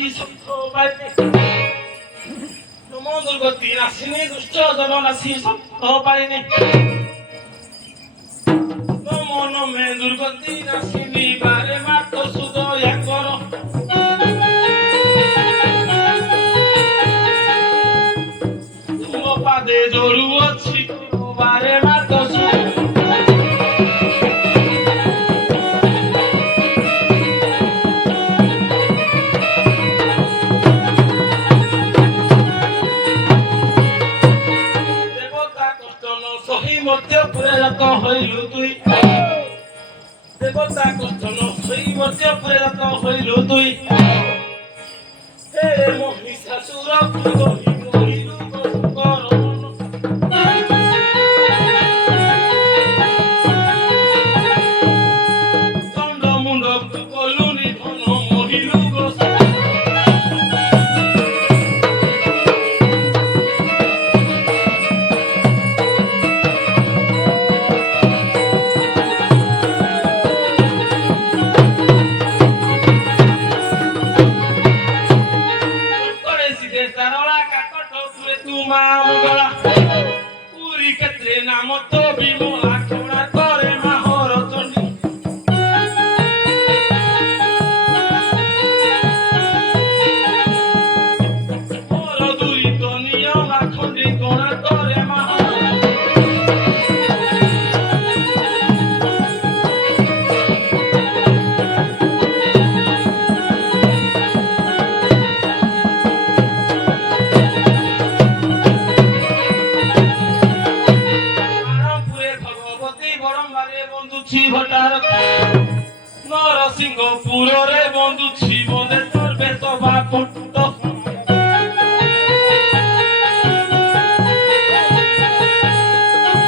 নাসি সত্য পাইতে নমো দুর্গতি নাসিনী দুষ্ট জন নাসি সত্য পাইনি নমো নমে দুর্গতি নাসিনী বারে মাত সুদয়া কর তুম পাদে জরু অছি বারে মাত পুরাত হইলু তুই দেবতা কষ্টন সেই মধ্যে পুরাত হইলু তুই হে মহিষাসুর কুদহি মহিলু কর দণ্ড মুন্ড কলু নিধন মহিলু গোস পুরী ক্ষেত্রে নাম তো বিমলা খোড়া করে মাহর চন্ডী মোর দুরিত নিয়ম খন্ডী কোণা করে মাহর নরসিংহপুরে বন্ধু জীবনে চলবে সভা পুট্ট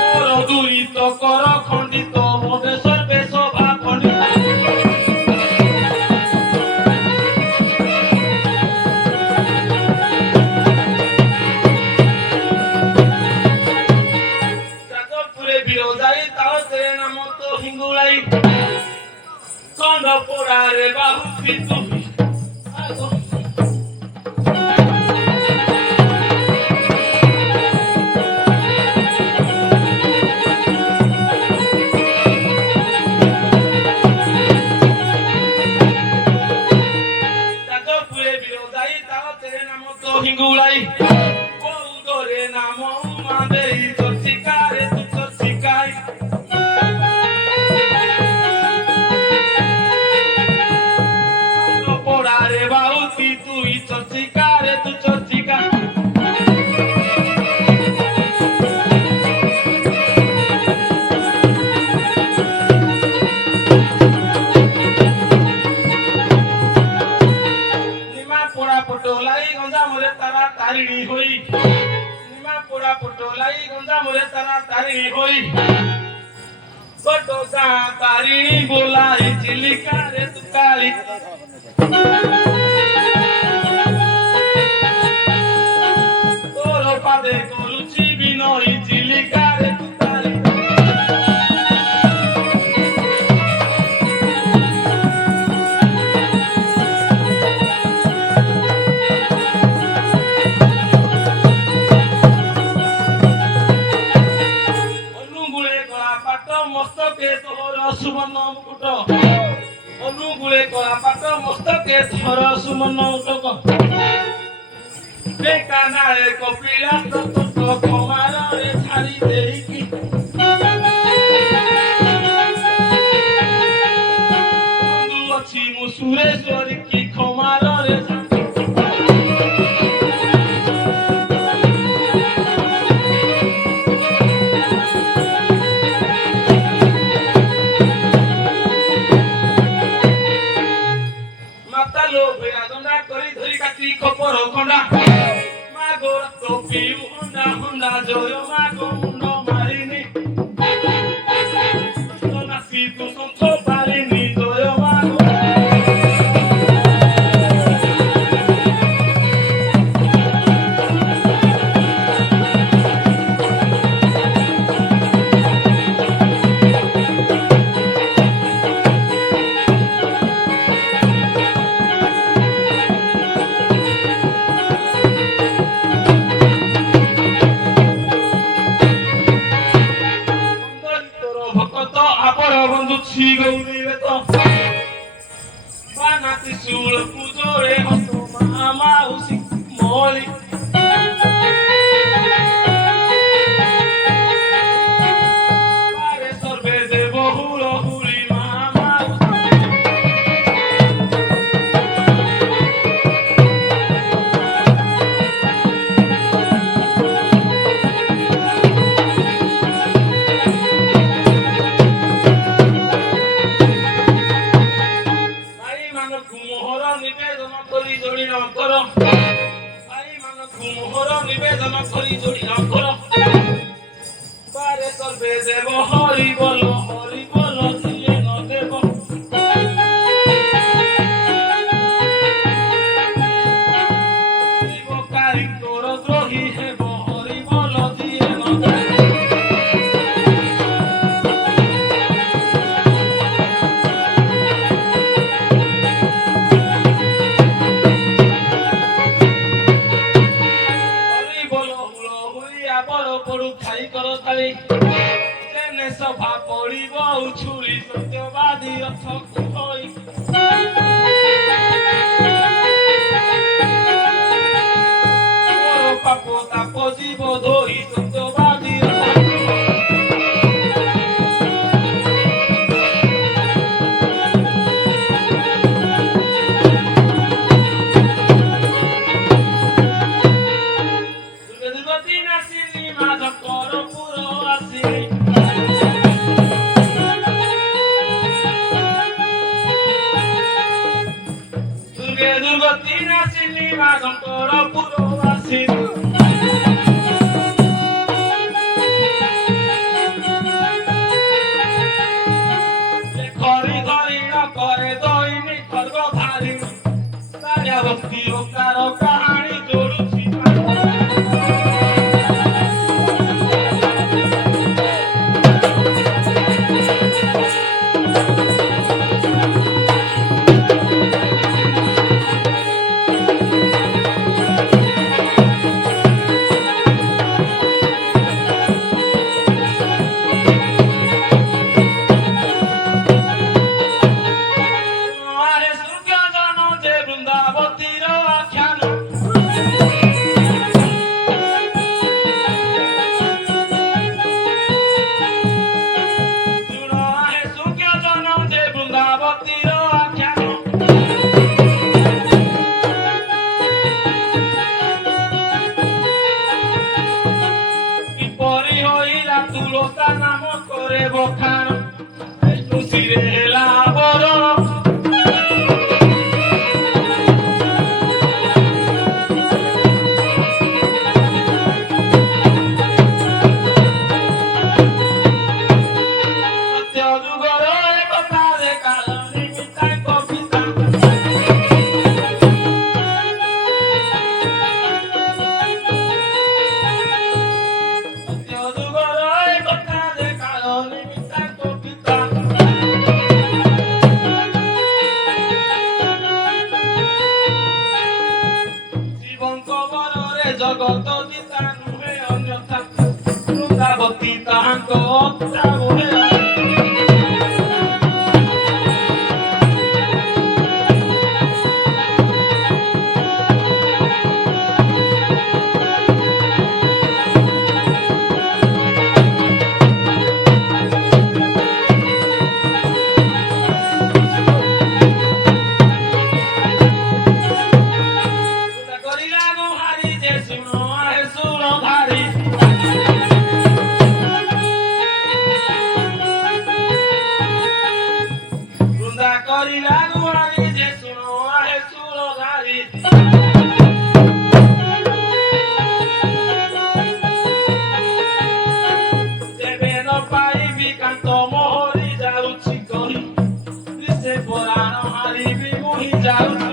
মোর দুরিত কর খণ্ডিত মনে সর্বে সভা খণ্ডিত যাদবপুরে বিরোজাই তাও সে নাম তো হিঙ্গুলাই কন্ড পোড়ারে বাহু পিতু যাদবপুরে বিরোজাই তাও তেরে নাম তো হিঙ্গুলাই বৌদরে নাম উমাদে তোর শিকারে তু তোর শিকাই পোড়ারে বাউতি তুই তোর শিকারে তু তোর শিকার নিমা পোড়া পটোলাই গঞ্জা মোরে তারা তারিণী হই নিমা পোড়া পটোলাই গঞ্জা মোরে তারা তারিণী হই বটকা তারিণী बोलाई चिलिका रे तू काली तोर पादे करुची बिनई चिलिका रे तू काली मस्तके तोर सुमन मुकुट अनुगुले कला पाट मस्तके तोर सुमन मुकुट बेकानारे कपिला तत्त कुमार रे छाड़ी देकी बंधु अछि मु सुरेश्वर की कुमार रे खपर खंडा मागो टोपी हुंडा हुंडा जय मागो मुंडो मारिनी नासी तू संतो पारिनी जय मागो ନା ତ୍ରିଶୂଳକୁ ଜୋରେ ହସ ମା ମାଉସୀ ମଳି ପାରେ ସର୍ବେ ଦେବ ହୁଳ ହୁଳି ମା ମାଉସୀ ମୋହର ନିବେଦନ କରି ଯୋଡ଼ି ନକର ଭାଇ ମାନଙ୍କୁ ମୋହର ନିବେଦନ କରି ଯୋଡ଼ି ନକର ପାରେ ସର୍ବେ ଦେବ ହରି ବୋଲ ଯିଏ ନ ଦେବ ଶିବକାରୀ ତୋର ଦ୍ରୋହୀ ହେବ ହରି ବୋଲ ଯିଏ ନ ଦେବ পড়ু খাই কর তালি তেনে সভা পড়িব উছুলি সত্যবাদী অর্থ হই পাপ তাপ জীব ধরি সত্যবাদী দুর্গতি নাসিনী মা শঙ্কর পুরবাসী খরি ধরি করে দৈনি খর্গধারী রাজা ভক্তি ওকার কাহাণী যোড়ুছি তুলসা নাম করে বখান খুশিরে হেলা বরণ সত্য যুগর কথা দেখাল নিমিতাই কবিতা জগত জিতা নুহে অন্যথা বৃন্দাবতী তাহাঙ্ক অত্রা বহে করিলা গুহারি যে শুনো আহে সুরধারি যেবে ন পাইবি কান্ত মোহরি যাଉଛି করি সে পুরাণ হারিবি মুহি যাଉଛି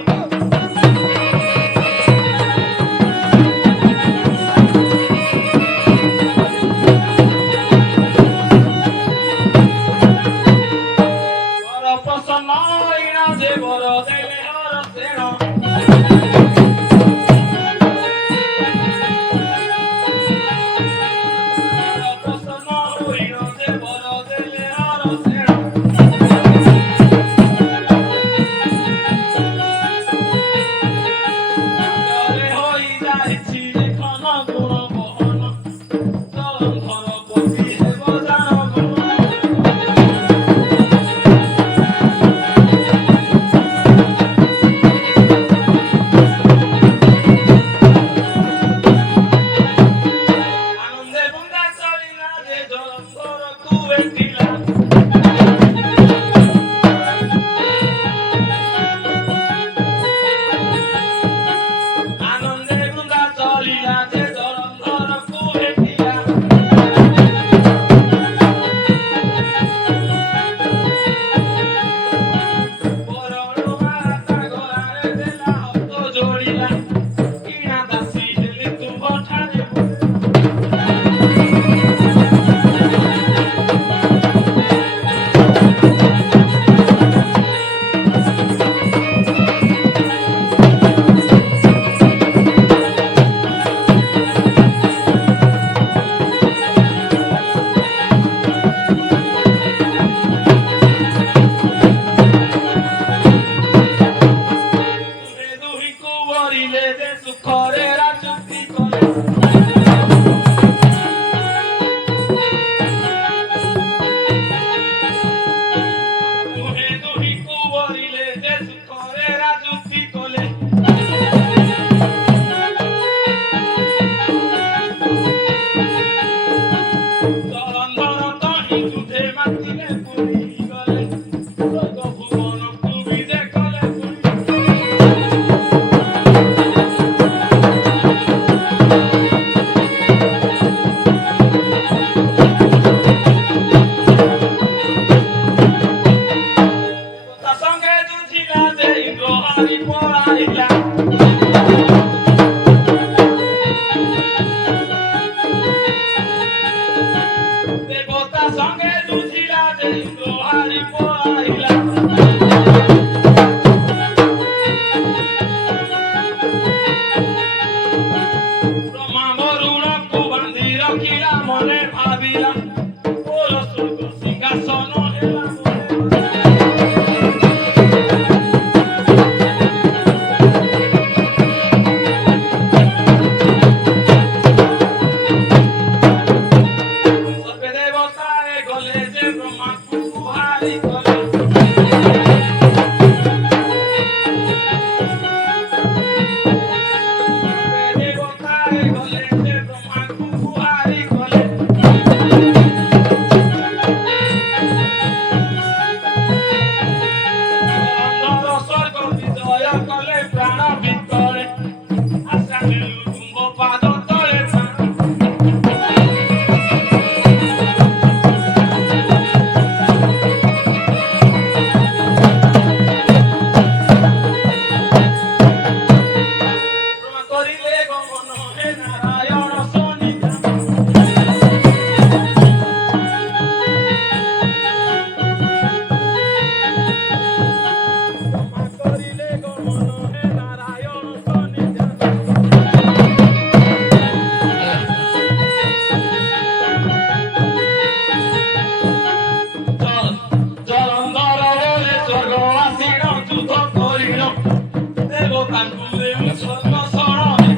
গোহারি পড়াইলা দেবতা সঙ্গে দুধিলা যে গোহারি পড়াইলা ব্রহ্মা বরুণକୁ ବାନ୍ଧି ରଖିଲା ମନେ ଭାବିଲା ମୋର ସ୍ୱର୍ଗ ସିଂହାସନ ହେଲା ସର୍ବେ ଦେବତାଏ ଗଲେ ଯେ ବ୍ରହ୍ମାକୁ ଗୁହାରି କଲେ ସର୍ବେ ଦେବତାଏ ଗଲେ ଯେ ବ୍ରହ୍ମାକୁ ଗୁହାରି କଲେ ଅନ୍ଦର ସ୍ୱର୍ଗ ବିଜୟ କଲେ ପ୍ରାଣ ଭିତରେ ଆଶା ନେଲୁ ତୁମ୍ଭ ପାଦ ତଳେ ପ୍ରାଣ ବ୍ରହ୍ମା କରିଲେ ଗମନ ହେ ନାରାୟଣ ସନ୍ନିଧାନ ବ୍ରହ୍ମା କରିଲେ ଗମନ ହେ ନାରାୟଣ ସନ୍ନିଧାନ ଜଳନ୍ଧର ବୋଲେ ସ୍ୱର୍ଗ ଆସିଣ ଯୁଦ୍ଧ କରିଣ ଦେବତାଙ୍କୁ ଦେଉ ସ୍ୱର୍ଗ ଶରଣେ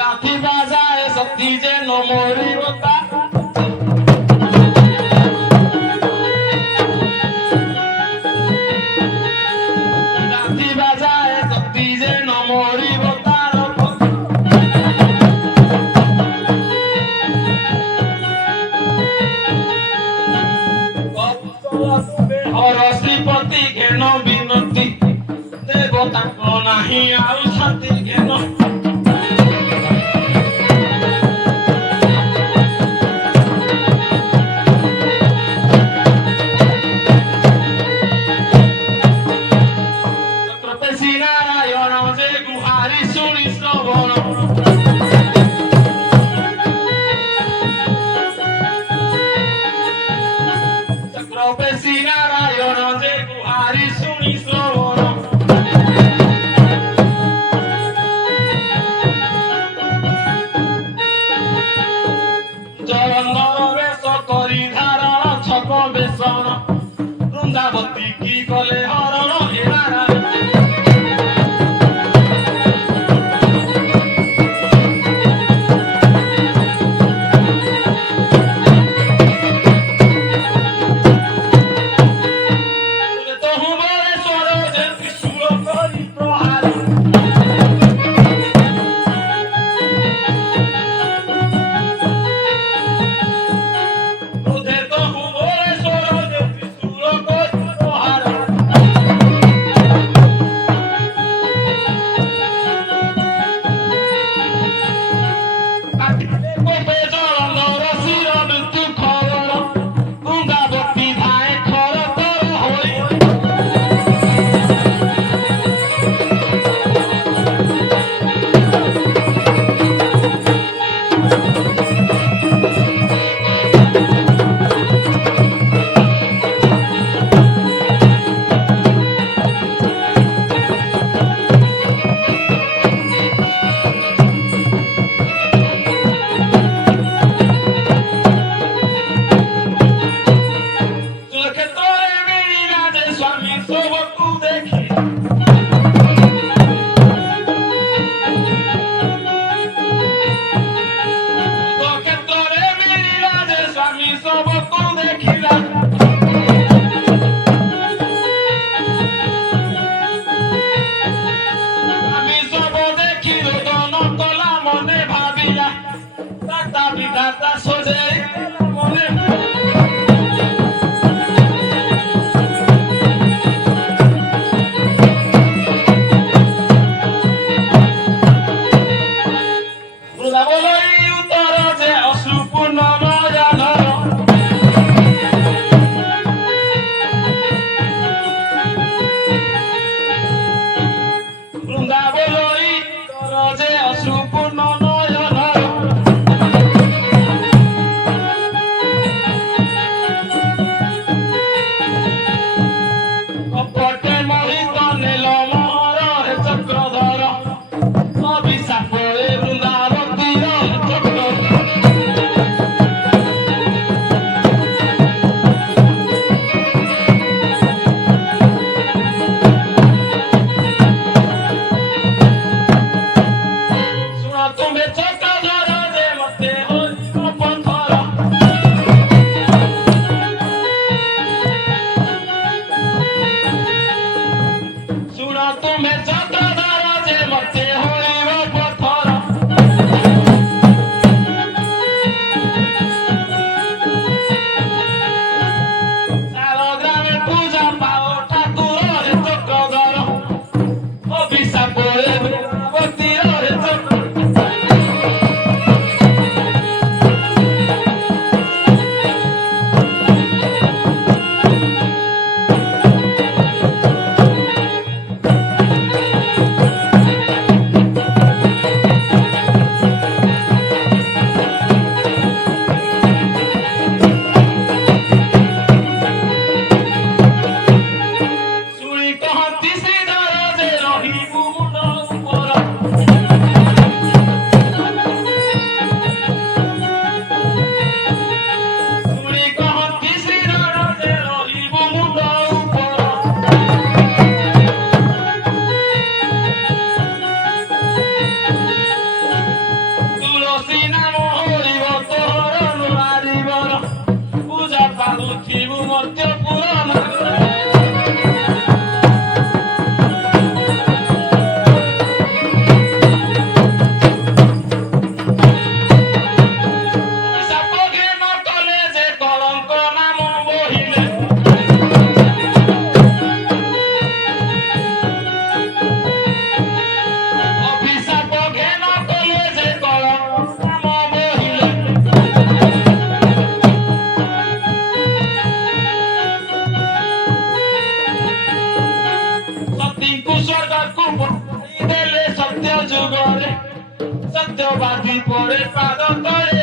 ରାତି ବାଜାଏ ସତୀ ଯେ ନ ମରିବ ତା ରାତି ବାଜାଏ ସତୀ ଯେ ନ ମରିବ ତାର ହର ଶ୍ରୀପତି ଘେନ ବିନତି ଦେବତାଙ୍କ ନାହିଁ ଆଉ ଶାନ୍ତି ଘେନ ଚକ୍ରପେଶୀ ନାରାୟଣ ଯେ ଗୁହାରି ଶୁଣି ଶ୍ରବଣ ଚକ୍ରପେଶୀ ନାରାୟଣ ଯେ ଗୁହାରି ଶୁଣି ଶ୍ରବଣ ତୁମେ ଚକ୍ରଧର ଯେ ମତେ ହୋଇବ ପଥର ସାର ଗ୍ରାମେ ପୂଜା ପାଓ ଠାକୁରରେ ଚକ୍ରଧର ଅଭିଶାପରେ ବୀରାବତୀରେ ଚକ୍ର ସତ୍ୟବାଦୀ ପରେ ପାଦ ତଳେ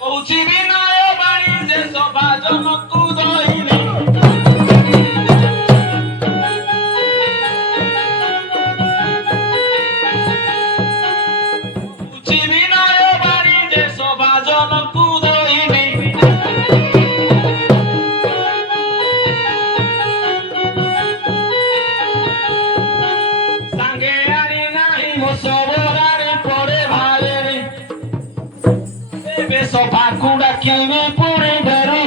କହୁଛି ବିନୟ ବାଣୀ ଯେ ସଭା ଜନକୁ ଦଇନି ସଭାକୁ ଡାକିବି ପୁଣି ଧରି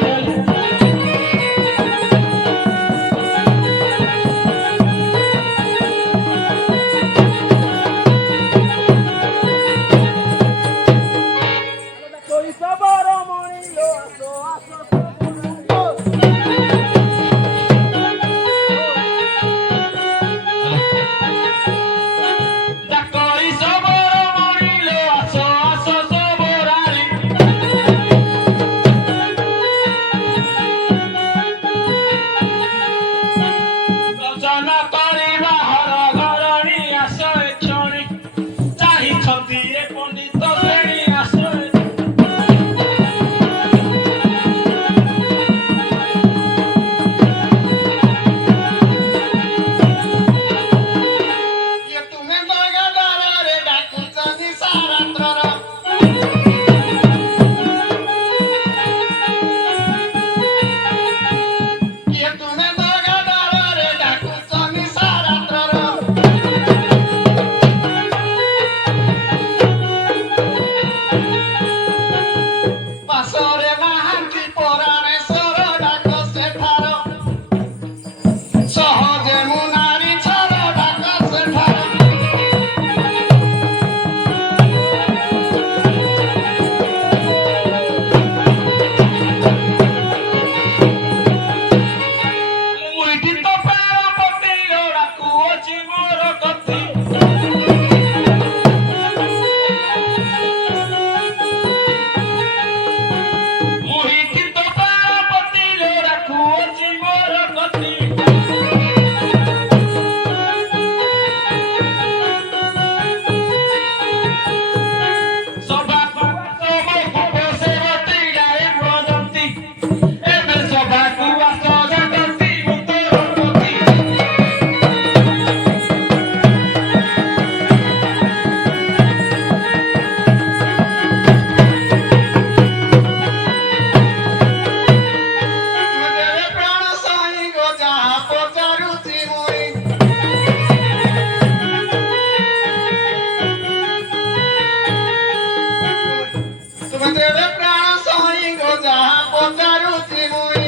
ପଚାରୁଛି ମୁଇଁ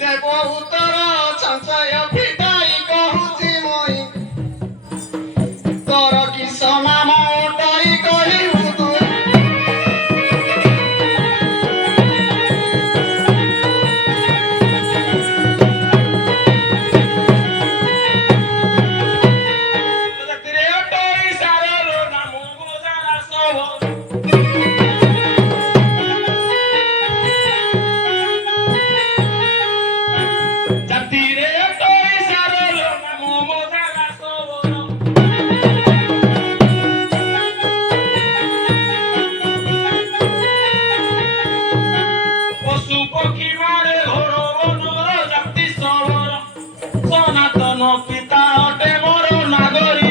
ଦେବ ଉତ୍ତର ସଂଶୟ ଫିଟାଇ କହୁଛି ମୁଇଁ ତୋର କିସ ନାମ ଅଟଇ କହିବୁ ତୁ ରାତିରେ ଅଟଇ ସାରର ନାମ ଗୋଦାରା ସବ ଜାତିରେ ଅଟଇ ସାରର ନାମ ଗୋଦାରା ସବ পশু পক্ষী মারে ঘর বনর জাতি সবর সনাতন পিতা অটে মোর নাগরী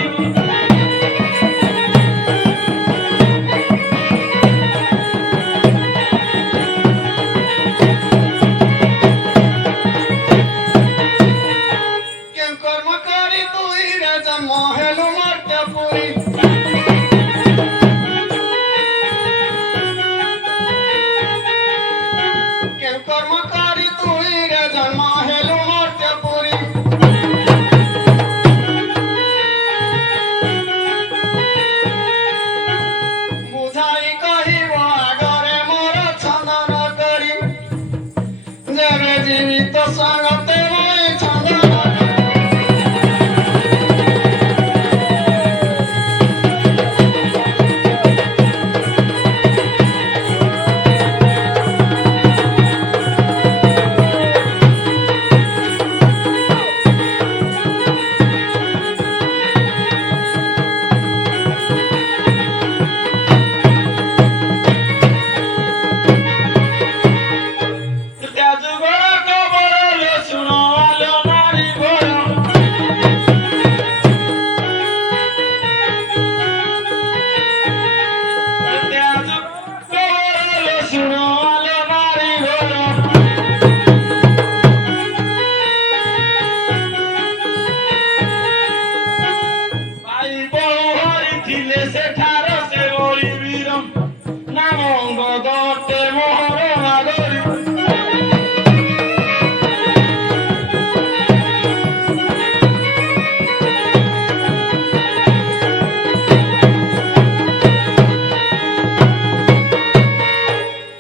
କେଉଁ କର୍ମ କରି ତୁଇ ରେ ଜନ୍ମ ହେଲୁ ମର୍ତ୍ତ୍ୟ ପୁରୀ କେଉଁ କର୍ମ କରି ତୁଇ ରେ ଜନ୍ମ ହେଲୁ ମର୍ତ୍ତ୍ୟ ପୁରୀ ବୁଝାଇ କହିବ ଆଗରେ ମୋର ଛନ୍ଦନ କରି ଯେବେ ଜୀବିତ ସଙ୍ଗତେ মই ଛନ୍ଦନ যুগর কবর লো শুনো আলো নারী ভর কবর লো শুনো আলো নারী ভর ভাই বড় হরি ଥିଲେ ସେଠାର ସେ ବଳି ବୀର ନାମ ଗଦଟେ ମୋହର ନାଗରୀ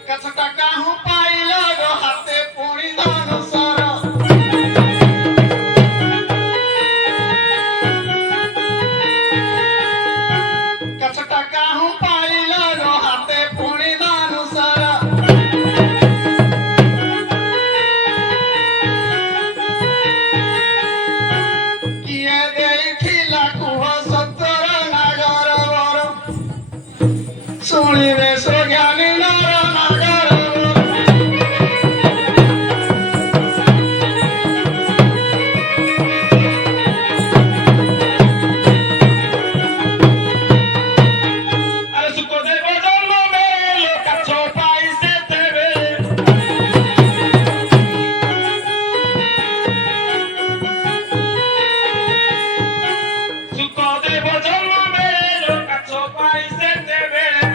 କେତେଟା କାହୁଁ ପାଇଲ ଗୋ ହାତେ ପୁଣି ଧନୁସର କେତେଟା କାହୁଁ ପାଇଲ ଗୋ ହାତେ ପୁଣି ଧନୁସର କିଏ ଦେଇଥିଲା କୁହ ସତର ନାଗର ବର ଶୁଣିବେ ସଜ୍ଞାନୀ ନର ନାଗର ବର আরে সুখদেব জন্ম মেলো কাছ পাই সেতেবেলে সুখদেব জন্ম মেলো কাছ পাই সেতেবেলে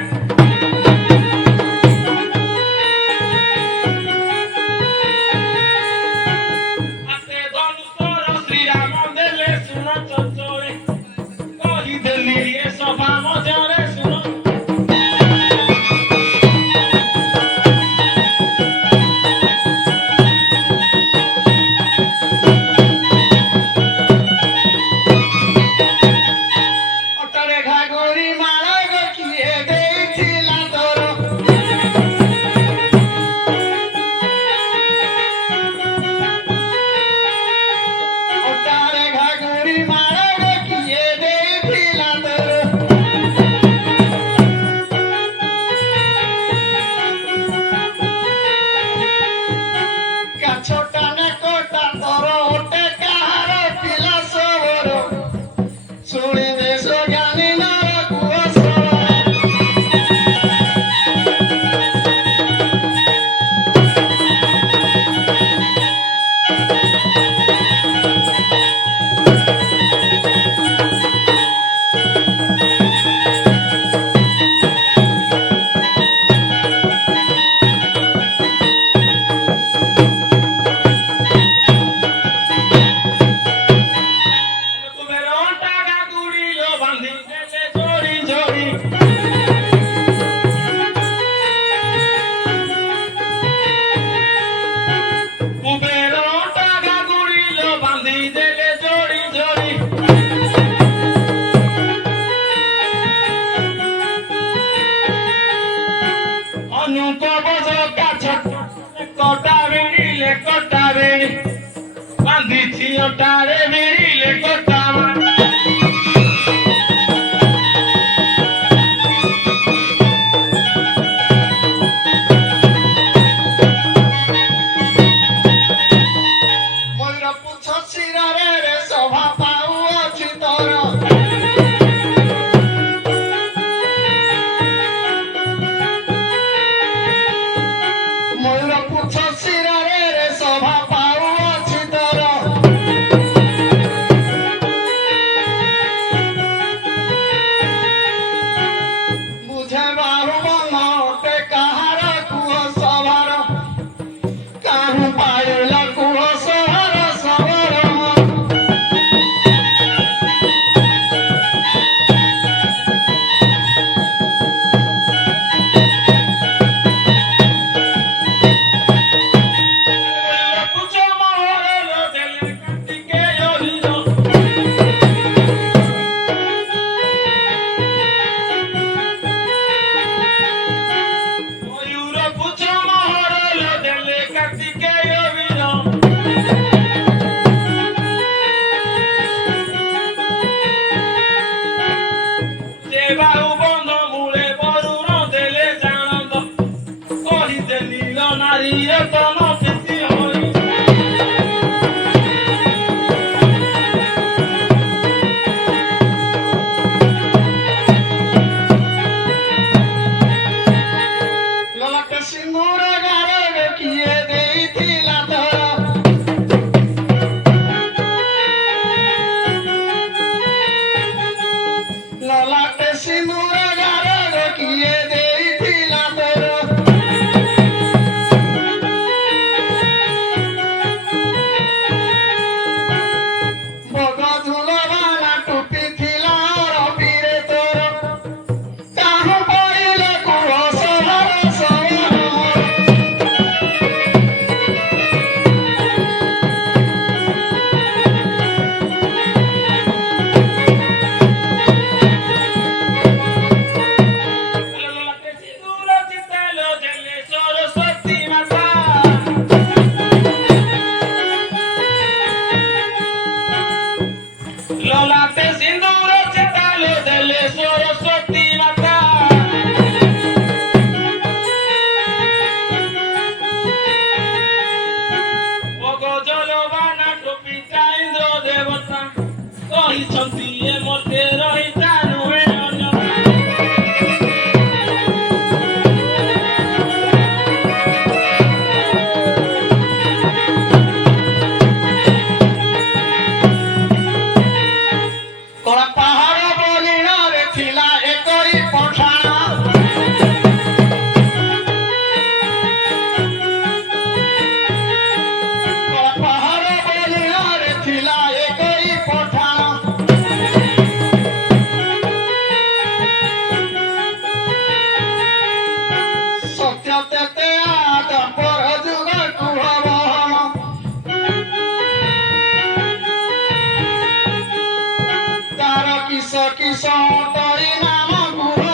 হাতে ধনুষর শ্রীরাম দেলে শুন চঞ্চলে কহিদেলি এ সভা মজরে শুন ଅଟରେ ଘାଗରି ମାଳ ଗୋ କିଏ ଦେଇଥିଲା ତୋର ଅଟରେ ଘାଗରି ମାଳ ଗୋ କିଏ ଦେଇଥିଲା ତୋର କାଛଟା ନେକଟା ତୋର ଅଟେ କାହାର ପିଲା ସବର ଶୁଣିବେ ସଜ୍ଞାନୀ ନର କୁହ ସର দ্বিতীয়টারে মেরিলে করতাম ময়ূর পুচ্ছ শিরারে রে শোভা পাউଅଛି ତୋର ময়ূর পুচ্ছ শিরারে রে শোভা পাউଅଛି ତୋର বুঝে বাহু মনতে কাহার কুহ সবার কাহু পাইলা কুহ সহর সবর পুছো মহরলো দেলে কাটিকে অভিলো ময়ূর পুছো মহরলো দেলে কাটিকে অভিলো দেবাহু বন্ধ মূলে বরুণ দেলে জানন্দ কহিতে নীল নারী রতন প্রীতি হই ললাটে সিন্দুর গারে কিয়ে দেইছিলা তোর ললাটে সিন্দুর গারে কিয়ে দেইছিলা তোর বগ ঝুলবানা টুপি ଥିଲା ରବିରେ ତୋର କାହୁ ପଡ଼ିଲେ କୁହ ସହର ସହର ললাটে সিঁদুর চিতালো দেলে সরস্বতী মাতা ললাটে সিঁদুর চিতালো দেলে সরস্বতী মাতা মগজলবানা টୋପିଟା ଇନ୍ଦ୍ର ଦେବତା କହିଛନ୍ତି ଏ ମୋତେ ରହିତା ନୁହେଁ ଅନ୍ୟତା କଳା ପାହାଡ଼ ବଲିଣରେ ଥିଲା ଏକଇ ପଠାଣ କଳା ପାହାଡ଼ ବଲିଣରେ ଥିଲା ଏକଇ ପଠାଣ ସତ୍ୟ ତେତେ ଆଡମ୍ବର ଯୁଗ କୁହ ବହନ ତାର କିସ କିସ ତରି ନାମ କୁହ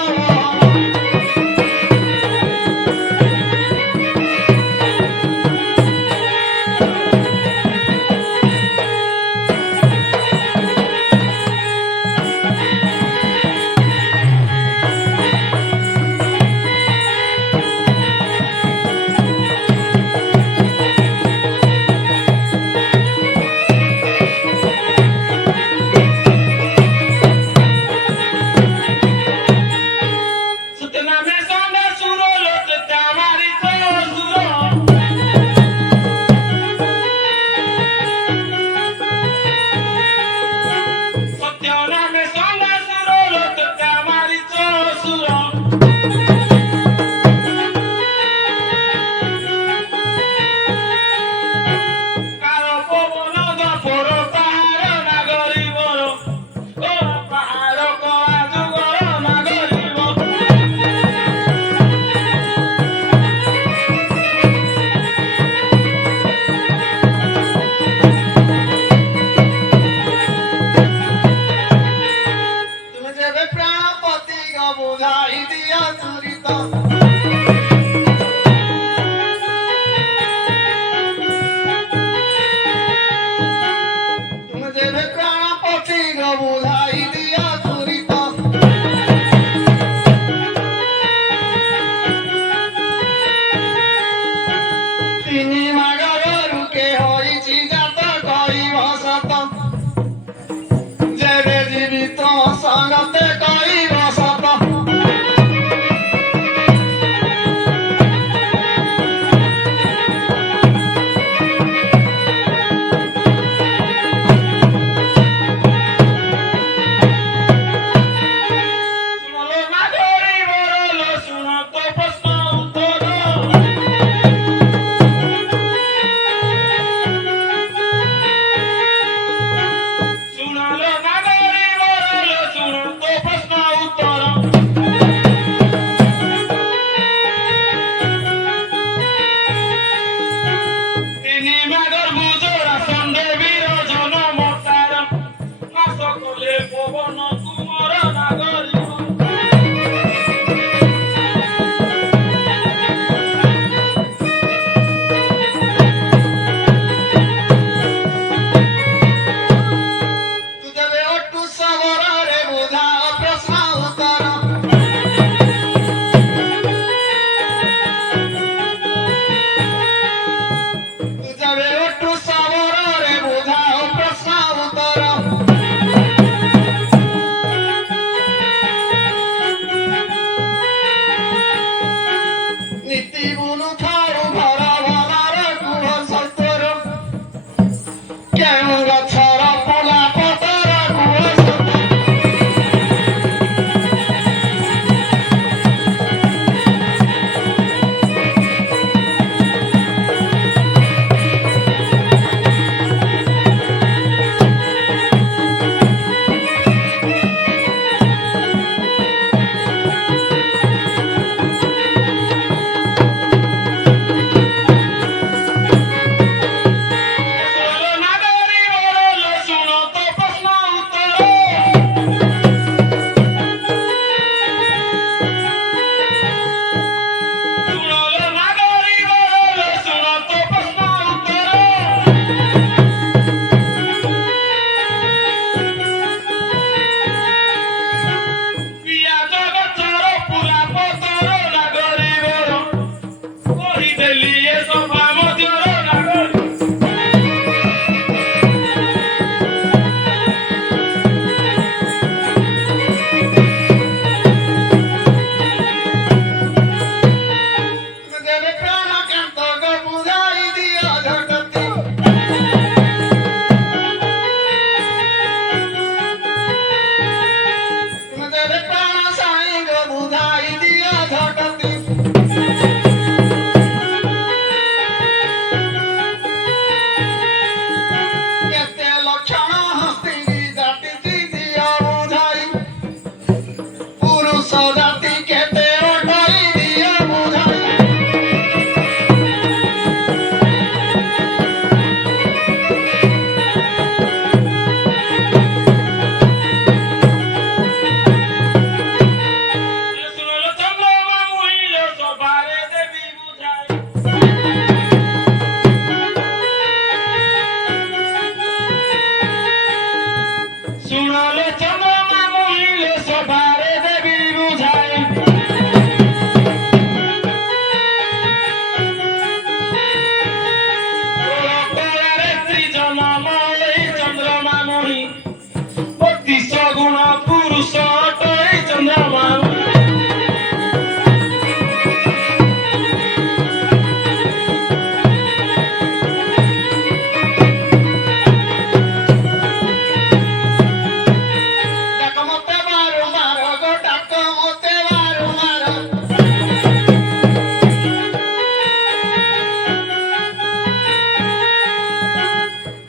পুরুষ জাতি কেতে অটাই দিয়া বুঝাই শুনল চন্দ্রমা মহিল সভারে দেবী বুঝায় শুনল চন্দ্রমা মহিল সভারে দেবী বুঝায় ত্রিজনম এই চন্দ্রমা মহি 32 গুণ পুরুষ এই চন্দ্রমা ডাক মতে বারো মার গো ডাক মতে বারো মার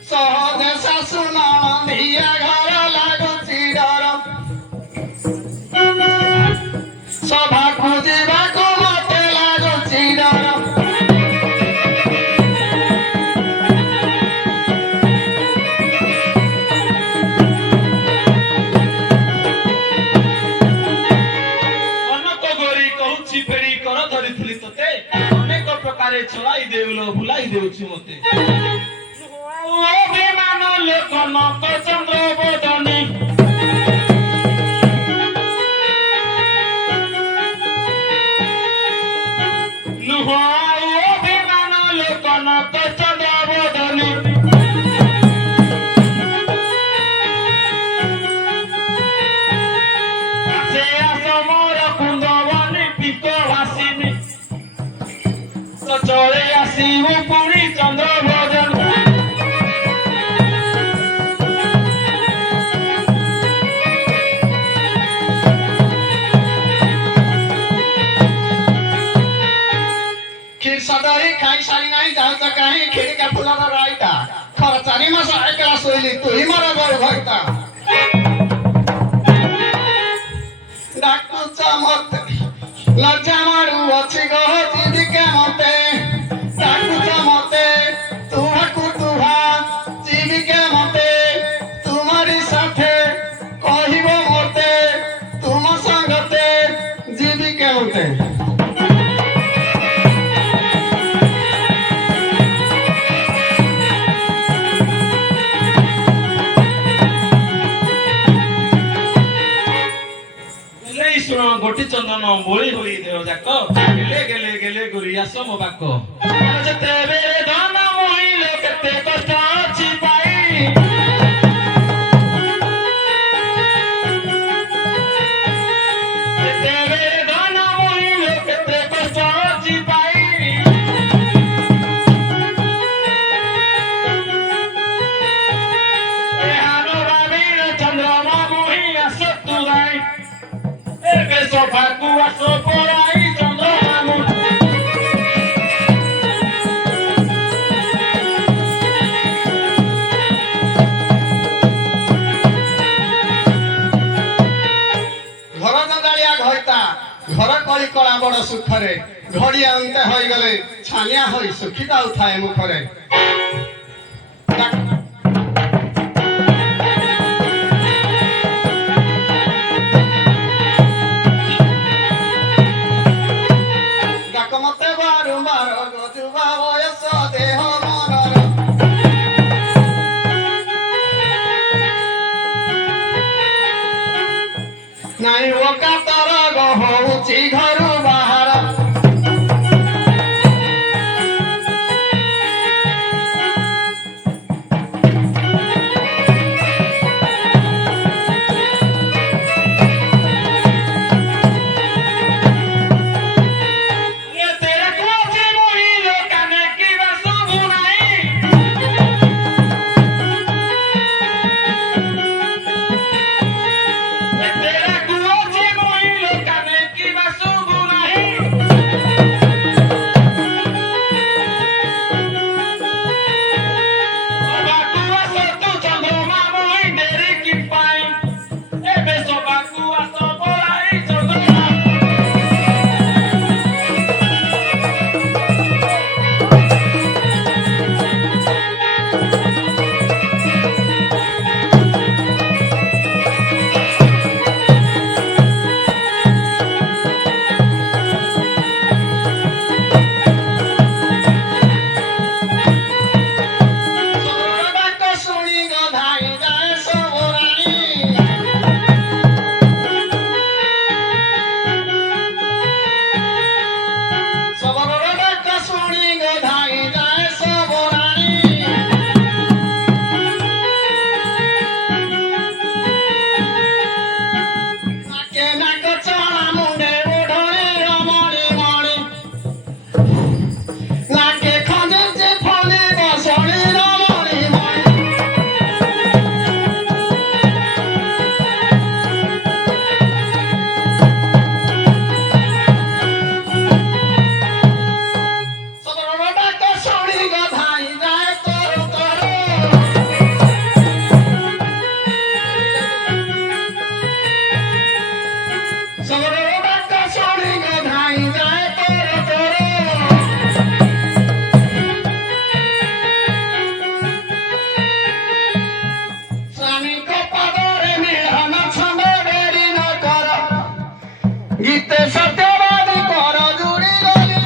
সহজে শাশু নন্দিয়া ঘর লাগুছি ডর সভা খুঁজিବାକୁ মতে ଲାଗୁଛି ଡର ଅନେକ ଗୋରି କହୁଛି ଫେରି କର ଧରିଥିଲି ତତେ ଅନେକ ପ୍ରକାରେ ଚଳାଇ ଦେଉଲ ବୁଲାଇ ଦେଉଛି ମତେ ଅଭିମାନ ଲୋକନକ ଚନ୍ଦ୍ର ବଦନୀ ନୁହ ଅଭିମାନ ଲୋକନକ ଚନ୍ଦ୍ର ବଦନୀ ସେ ଆସମର କୁନ୍ଦବନୀ ପିକ ଭାସିନି ତ ଚଳେ ଆସିବୁ ପୁଣି ଚନ୍ଦ୍ର ଭଜନ କ୍ଷୀର ସଦରି ଖାଇ ସାରି ନାହିଁ ଯାଉଛ କାହିଁ ଖିଡ଼ିକା ଫୁଲର ରାଇତା ଖରା 4 ମାସ ଏକଲା ଶୋଇଲି ତୁହି ମୋର ବଳ ଭକ୍ତା ଡାକୁଛ ମତେ ଲଜ୍ଜା ମାଡୁଅଛି ଗୋ ଜୀବିକା ମତେ ଡାକୁଛ ମତେ ତୁହାକୁ ତୁହା ଜୀବିକା ମତେ ତୁମରି ସାଥେ କହିବ ମତେ ତୁମ ସଙ୍ଗତେ ଜୀବିକା ମତେ ଏଇ ଶୁଣ ଗୋଟି ଚନ୍ଦନ ବୋଳି ହୋଇ ଦେହ ଯାକ ଗେଲେ ଗେଲେ ଗେଲେ ଗୋରି ଆସ ମୋ ପାକ ଯେତେବେଳେ ଧନ ମହିଲ କେତେ କଷ୍ଟ ଅଛି ପାଇ ଯେତେବେଳେ ଧନ ମହିଲ କେତେ କଷ୍ଟ ଅଛି ପାଇ ଏହାର ଭାବିରେ ଚନ୍ଦ୍ରମା ମହି ଆସ ତୁ ଯାଇ ଏବେ ସଭାକୁ ଆସ ପଳାଇ ଚନ୍ଦ୍ରମା ମହି ଘର ଜଞ୍ଜାଳିଆ ଘଇତା ଘର କଳି କଳା ବଡ ସୁଖରେ ଘଡ଼ିଆ ଅନ୍ତେ ହୋଇଗଲେ ଛାନିଆ ହୋଇ ସୁଖୀ ଯାଉଥାଏ ମୁଖରେ ଡାକ ମତେ ବାରମ୍ବାର ଗଜୁବା ବୟସ ଦେହ ମନର ନାଇଁ ଓ କାତର ଗହଉଛି ଘରୁ ବାହାର ତେରେ କହୁଛି ମହିଲ କାନେ କିବା ସବୁ ନାହିଁ ତେରେ କହୁଛି ମହିଲ କାନେ କିବା ସବୁ গীতে সত্যবাদী কর জুড়ি গলি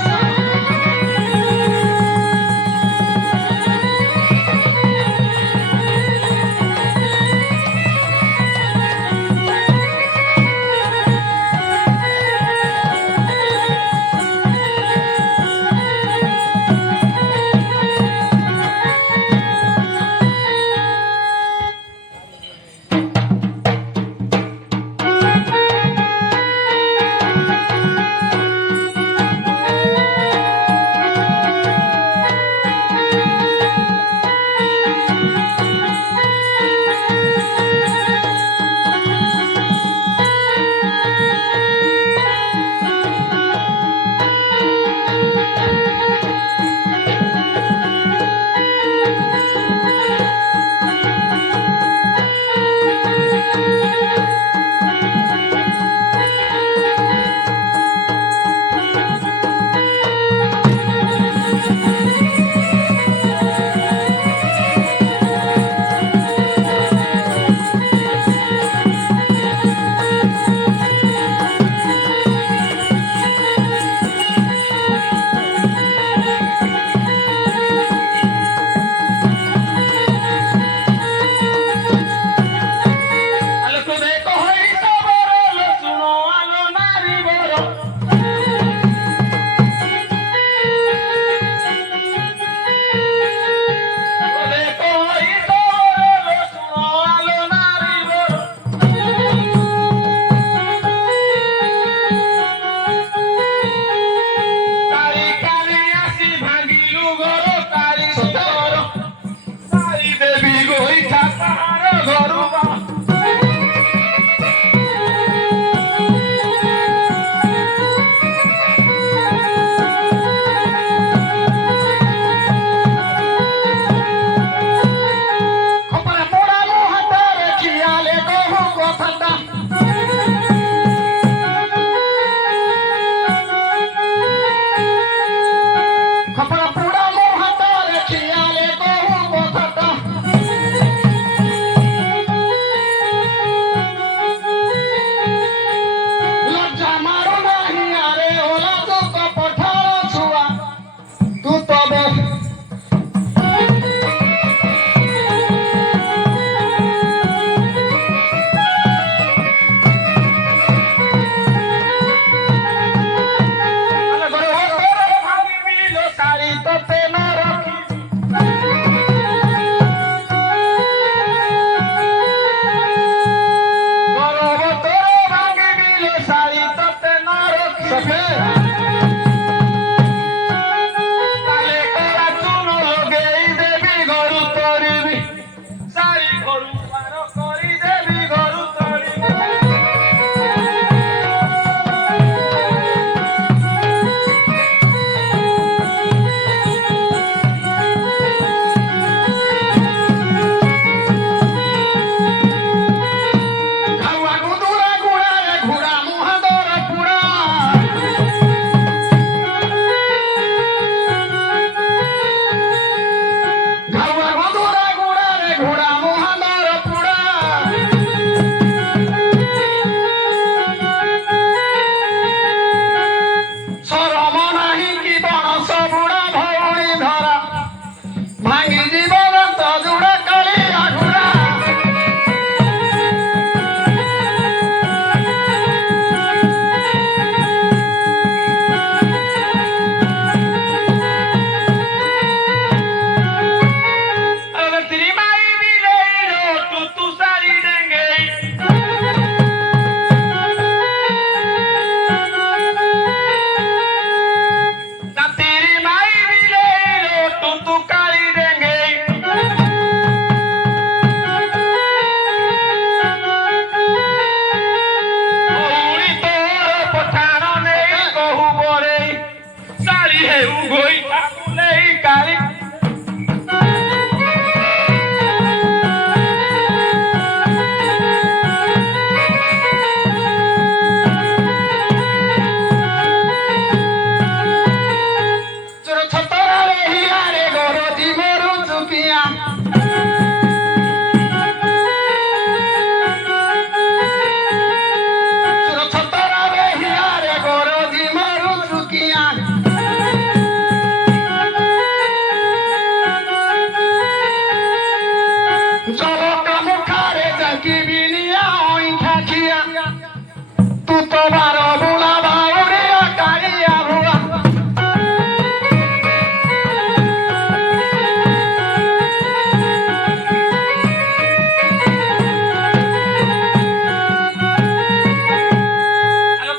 বার বুলা বাউরে কালিয়া ভুয়া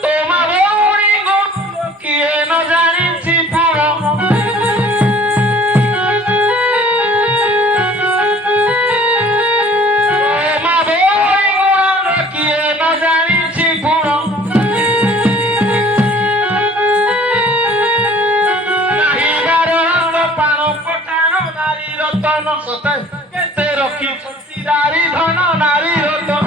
তোমার বাউরি গো কিয়ে ন জানিছি পুরো তোমার বাউরি গো কিয়ে ন জানিছি পুরো নারী রতন সতাই কেতে রক্ষী নারী ধন নারী রতন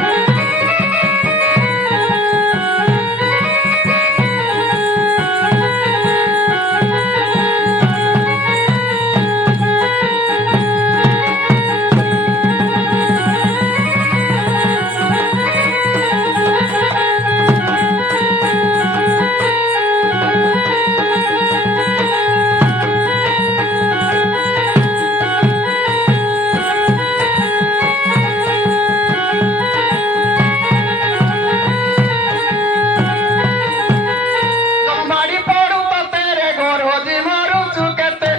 বাড়ি পড়ু তো তেরে ঘর হজি মরু চুকেতে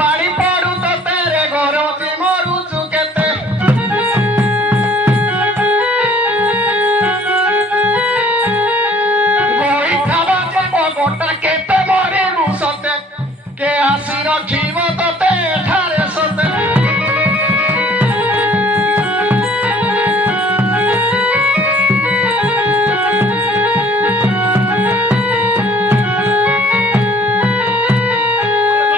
বাড়ি পড়ু তো তেরে ঘর হজি মরু চুকেতে বই খাবা যে গোটা কেতে মরে মুসতে কে আসি রখিব তোতে ঠারে সতে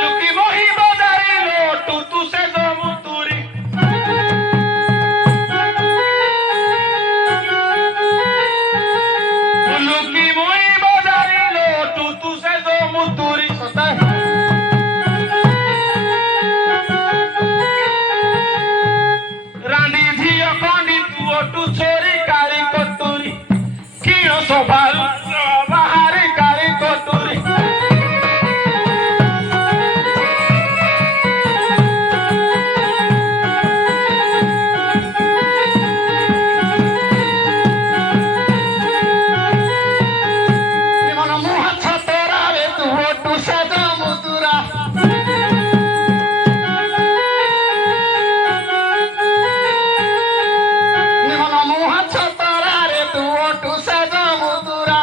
লুকি মহি বাজারিলো টুটু সে জমুতুরি লুকি মহি বাজারিলো টুটু সে জমুতুরি সতাই রানী ঝিও কন্ডি তুটু ছোরি কালি কটুরি কিও সবাল বাহারি কালি কটুরি মন মুহ ছতরা রে তুটু সে জমুতুরা মন মুহ ছতরা রে তুটু সে জমুতুরা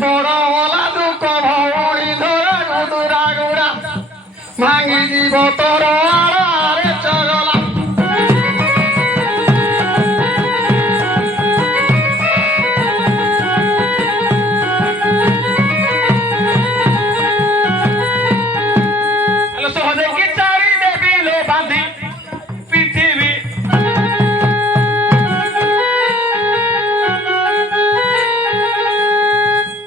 বড় ওলা দুঃখ ভৌড়ি ধরা গুদুরা গুড়া ভাঙি দিব তোর আড়ারে চগলা আলো সহজে কি চারি দেবী লো বাঁধি পৃথিবী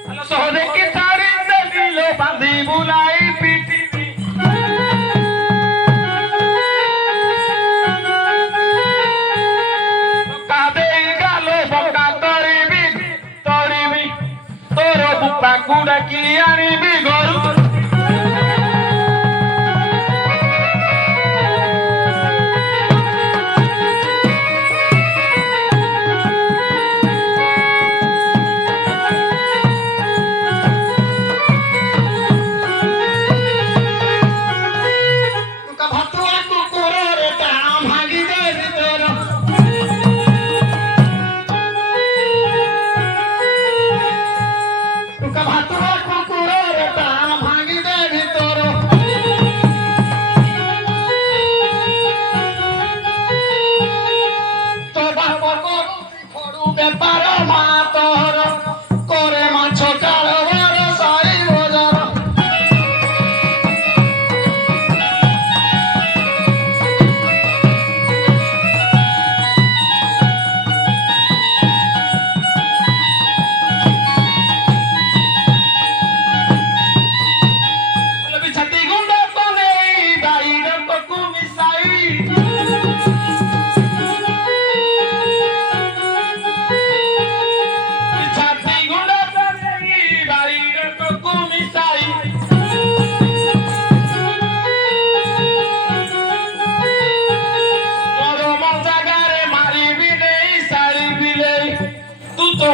আলো সহজে কি চারি দেবী লো বাঁধি বুলাই পৃথিবী কাদে গালো বকা তরিবি তরিবি তোর বুপা কুড়া কি আনিবি গরু তুকা ভাতুয়া কুকুরের দাম ভাগি দে ভিতর তুকা ভাতুয়া কুকুরের দাম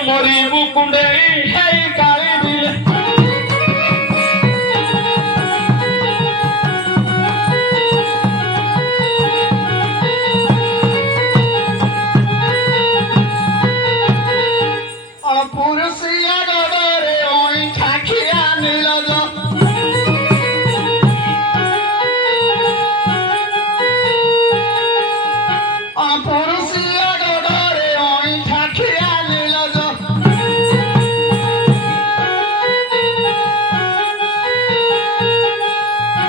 মরিবু কুণ্ডে হেই কালি দিলে পুরুষিয়া গদরে ওই ঠাকিয়া নিল পুরুষিয়া গদরে ওই ঠাকিয়া নিল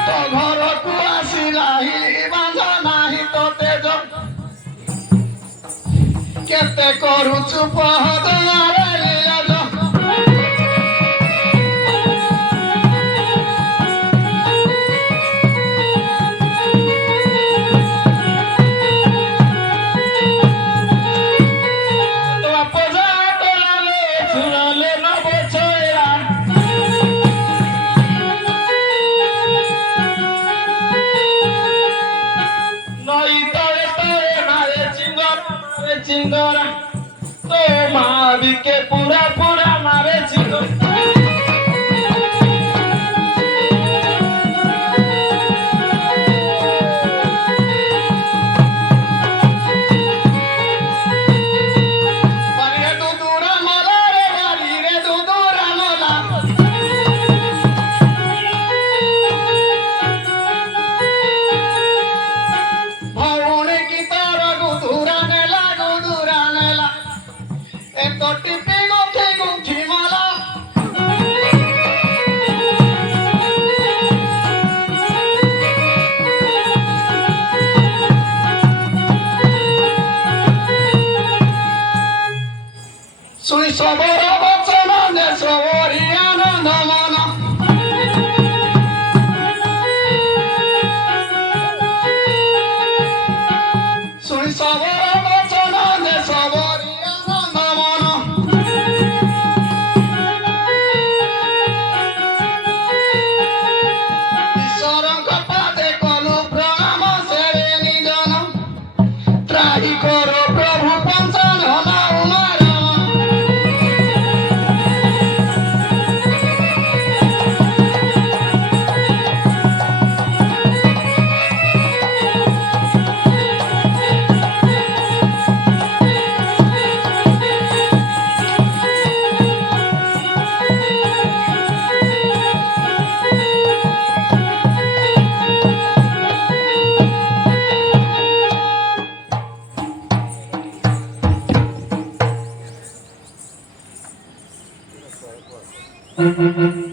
তো ঘরকু আসিলাহি বাঁধা নাহি তো তেজ কেতে করুচু পহদারে লীলাজ তোমা পজা তোলালে শুনালে নব ছয়রা নই তরে তরে মারে চিঙ্গরা তো মাবিকে পুরা পুরা মারে চিঙ্গরা বাড়িরে দুদুরা মলা রে বাড়িরে দুদুরা মলা ভৌনে কি তোর গুদুরা নেলা এত টিপি গুঠি গুঠি মালা শুনি সবর বচন নে সবরি আনন্দ মন শুনি সবর বচন নে সবরি আনন্দ মন ঈশ্বরଙ୍କ ପାଦେ କଲୁ ପ୍ରଣାମ ସେରେ ନିଜନ ତ୍ରାହି କର ପ୍ରଭୁ ପଞ୍ଚନ ନାଉ ମାରଣ Thank you.